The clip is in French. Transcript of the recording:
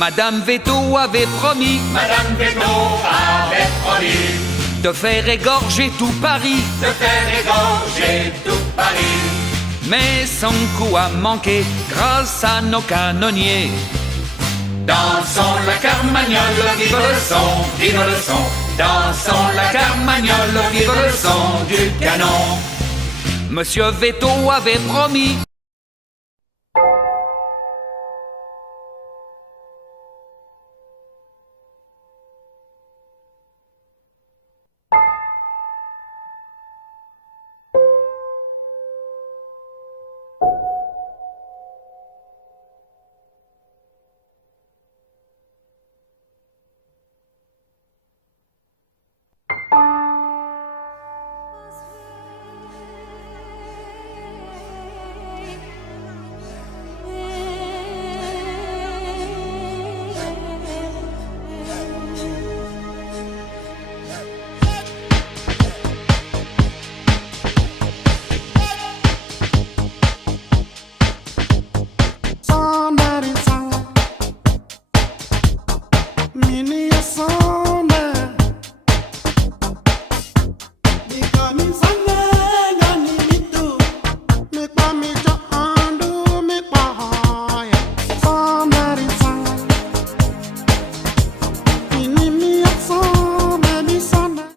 Madame Veto avait promis Madame Veto avait promis de faire égorger tout Paris, de faire égorger tout Paris. mais son coup a manqué grâce à nos canonniers. Dansons la carmagnole, vive le son, vive le son. Dansons la carmagnole, vive le son du canon. Monsieur Veto avait promis